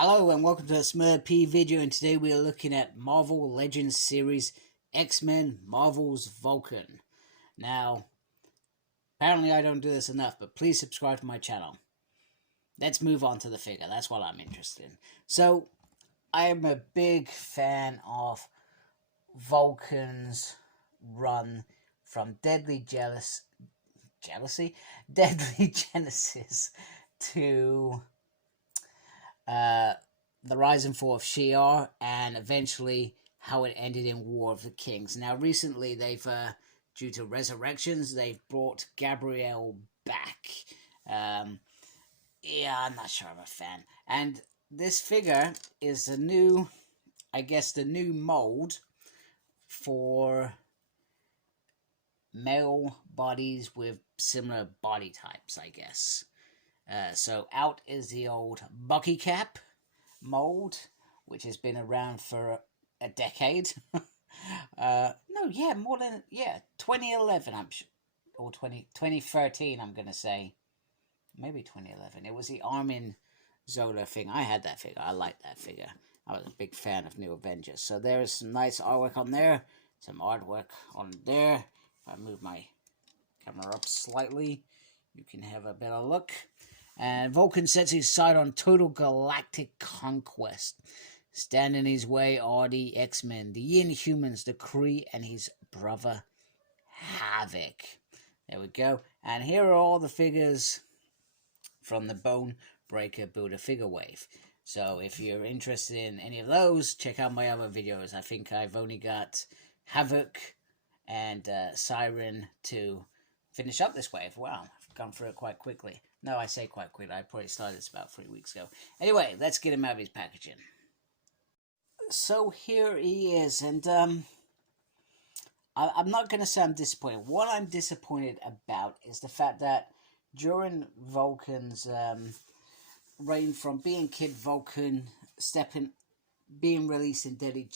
Hello and welcome to a Smurf P video, and today we are looking at Marvel Legends series X-Men Marvel's Vulcan. Now, apparently I don't do this enough, but please subscribe to my channel. Let's move on to the figure, that's what I'm interested in. So, I am a big fan of Vulcan's run from Deadly Genesis to the rise and fall of Shi'ar, and eventually how it ended in War of the Kings. Now, recently they've, due to resurrections, they've brought Gabrielle back. Yeah, I'm not sure I'm a fan. And this figure is a new, I guess, the new mold for male bodies with similar body types, I guess. So out is the old Bucky Cap mold, which has been around for a decade. More than 2011, I'm sure, or 2013, I'm gonna say, maybe 2011. It was the Armin Zola thing. I had that figure. I liked that figure. I was a big fan of New Avengers. So there is some nice artwork on there, some artwork on there. If I move my camera up slightly, you can have a better look. And Vulcan sets his sight on total galactic conquest. Stand in his way are the X-Men, the Inhumans, the Kree, and his brother Havoc. There we go. And here are all the figures from the Bonebreaker Build-A-Figure wave. So if you're interested in any of those, check out my other videos. I think I've only got Havoc and Siren to finish up this wave. Wow, I've gone through it quite quickly. No, I say quite quickly. I probably started this about 3 weeks ago. Anyway, let's get him out of his packaging. So here he is, and I'm not going to say I'm disappointed. What I'm disappointed about is the fact that during Vulcan's reign, from being Kid Vulcan, being released in Deadly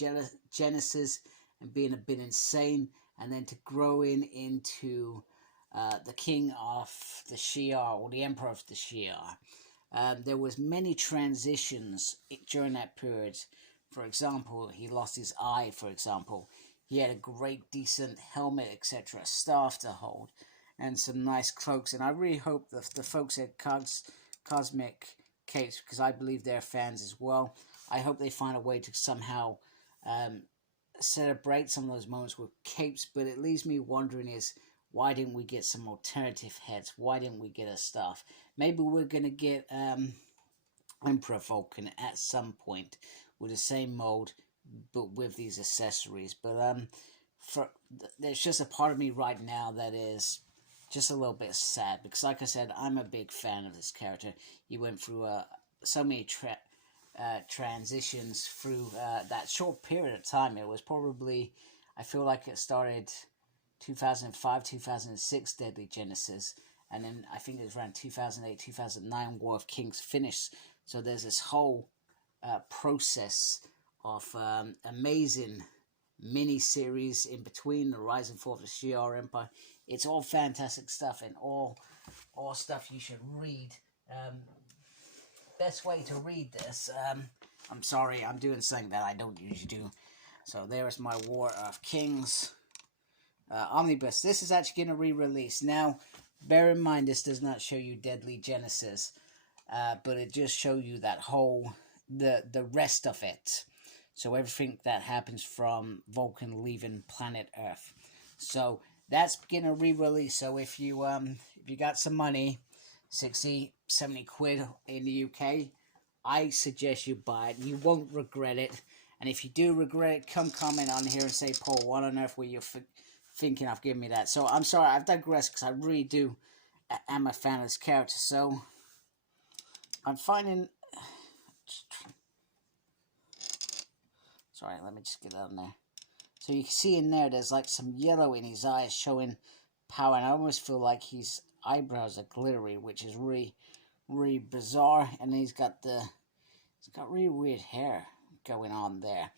Genesis, and being a bit insane, and then to growing into the king of the Shi'ar, or the emperor of the Shi'ar. There was many transitions during that period. For example, he lost his eye, for example. He had a great, decent helmet, etc., staff to hold, and some nice cloaks. And I really hope that the folks at Cosmic Capes, because I believe they're fans as well, I hope they find a way to somehow celebrate some of those moments with capes. But it leaves me wondering is, why didn't we get some alternative heads? Why didn't we get a staff? Maybe we're going to get Emperor Vulcan at some point with the same mold, but with these accessories. But there's just a part of me right now that is just a little bit sad, because like I said, I'm a big fan of this character. He went through so many transitions through that short period of time. It was probably, I feel like it started 2005, 2006 Deadly Genesis, and then I think it was around 2008, 2009 War of Kings finished. So there's this whole process of amazing mini-series in between, the rise and fall of the Shi'ar Empire. It's all fantastic stuff, and all stuff you should read. Best way to read this, I'm sorry, I'm doing something that I don't usually do. So there's my War of Kings omnibus. This is actually going to re-release. Now, bear in mind, this does not show you Deadly Genesis, but it just shows you that whole, the rest of it. So everything that happens from Vulcan leaving planet Earth. So that's going to re-release. So if you got some money, 60, 70 quid in the UK, I suggest you buy it. You won't regret it. And if you do regret it, come comment on here and say, Paul, what on earth were you thinking of giving me that? So I'm sorry, I've digressed, because I really am a fan of this character. So I'm finding, sorry, let me just get out in there. So you can see in there, there's like some yellow in his eyes showing power, and I almost feel like his eyebrows are glittery, which is really, really bizarre. And then he's got really weird hair going on there.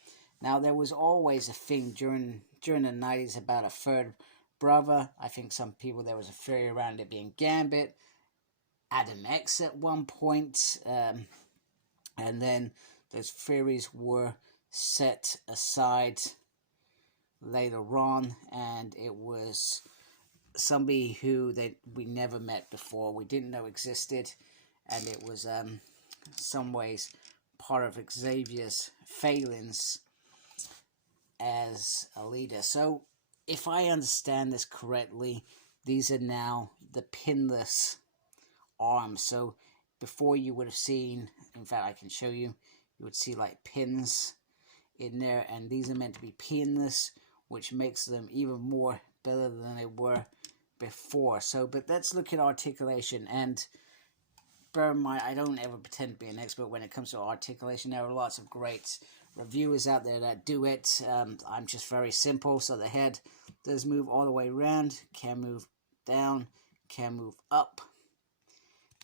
Now, there was always a thing during the 90s about a third brother. I think some people, there was a theory around it being Gambit, Adam X at one point. And then those theories were set aside later on, and it was somebody who we never met before, we didn't know existed, and it was some ways part of Xavier's failings as a leader. So if I understand this correctly, these are now the Pinless Arms. So before you would have seen, in fact I can show you, you would see like pins in there, and these are meant to be pinless, which makes them even more better than they were before. So, but let's look at articulation, and bear in mind, I don't ever pretend to be an expert when it comes to articulation. There are lots of great reviewers out there that do it. I'm just very simple. So the head does move all the way around, can move down, can move up.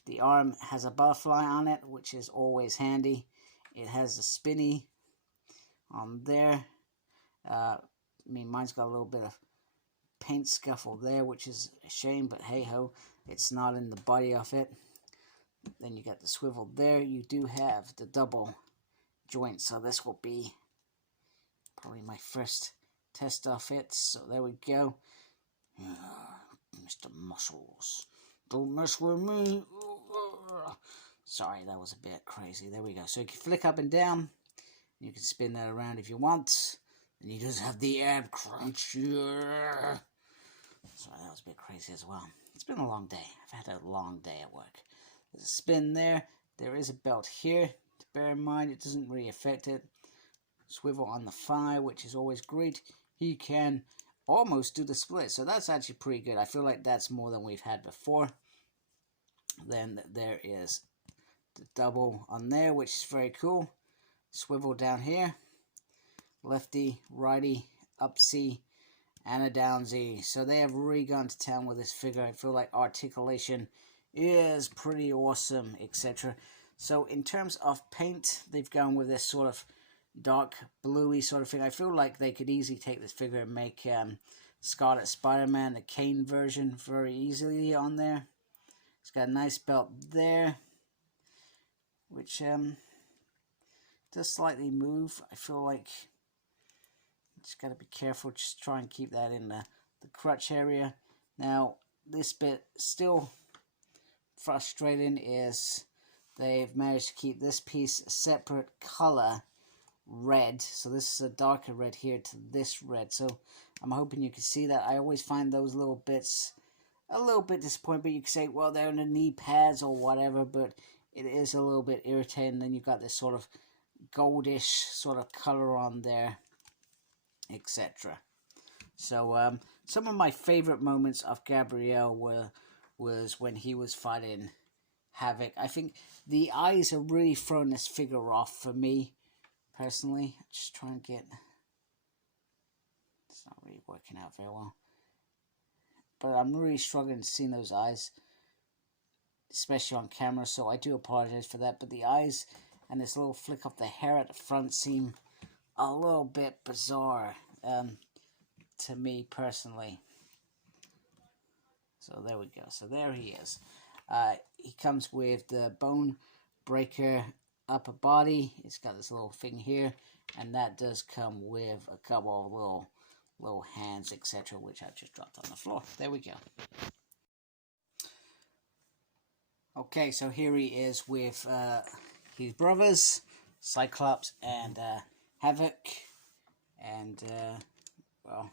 The arm has a butterfly on it, which is always handy. It has a spinny on there. I mean, mine's got a little bit of paint scuffle there, which is a shame, but hey ho, it's not in the body of it. Then you got the swivel there. You do have the double joint, so this will be probably my first test of it. So there we go. Mr. Muscles, don't mess with me. Sorry, that was a bit crazy. There we go. So you can flick up and down. You can spin that around if you want. And you just have the ab crunch. Yeah. Sorry, that was a bit crazy as well. It's been a long day. I've had a long day at work. There's a spin there. There is a belt here. To bear in mind, it doesn't really affect it. Swivel on the thigh, which is always great. He can almost do the split. So that's actually pretty good. I feel like that's more than we've had before. Then there is the double on there, which is very cool. Swivel down here. Lefty, righty, up C, and a down Z. So they have really gone to town with this figure. I feel like articulation is pretty awesome, etc. So in terms of paint, they've gone with this sort of dark bluey sort of thing. I feel like they could easily take this figure and make Scarlet Spider-Man, the Kane version, very easily on there. It's got a nice belt there, which does slightly move. I feel like just got to be careful, just try and keep that in the crutch area. Now, this bit still frustrating is they've managed to keep this piece a separate color red. So this is a darker red here to this red. So I'm hoping you can see that. I always find those little bits a little bit disappointing, but you can say, well, they're in the knee pads or whatever, but it is a little bit irritating. Then you've got this sort of goldish sort of color on there, etc. So some of my favorite moments of Gabriel was when he was fighting Havoc. I think the eyes are really throwing this figure off for me personally. Just try and get, it's not really working out very well, but I'm really struggling to see those eyes, especially on camera, so I do apologize for that. But the eyes and this little flick of the hair at the front seem a little bit bizarre to me personally. So there we go. So there he is. He comes with the Bonebreaker upper body. It's got this little thing here, and that does come with a couple of little hands, etc., which I've just dropped on the floor. There we go. Okay, so here he is with his brothers, Cyclops and Havoc, and well,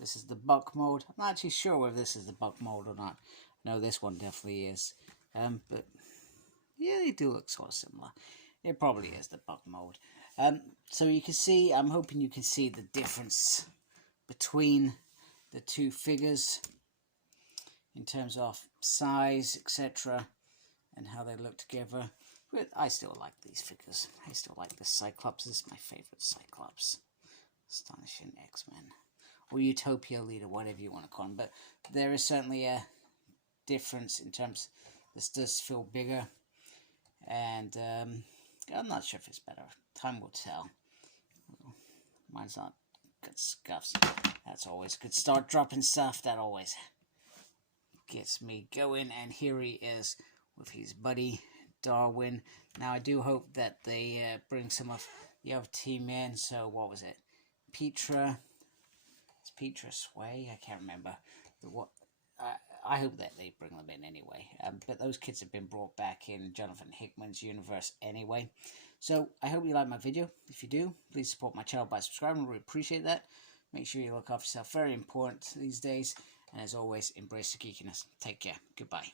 this is the buck mode. I'm not actually sure whether this is the buck mode or not. No, this one definitely is. But yeah, they do look sort of similar. It probably is the buck mode. So you can see, I'm hoping you can see the difference between the two figures in terms of size, etc., and how they look together. But I still like these figures. I still like this Cyclops. This is my favorite Cyclops. Astonishing X-Men. Or Utopia Leader, whatever you want to call him. But there is certainly a difference in terms, this does feel bigger. And I'm not sure if it's better. Time will tell. Mine's not good scuffs. That's always good. Start dropping stuff. That always gets me going. And here he is with his buddy Darwin. Now I do hope that they bring some of the other team in. So what was it? Petra. It's Petra Sway. I can't remember what. I hope that they bring them in anyway. But those kids have been brought back in Jonathan Hickman's universe anyway. So I hope you like my video. If you do, please support my channel by subscribing. I really appreciate that. Make sure you look after yourself. Very important these days. And as always, embrace the geekiness. Take care. Goodbye.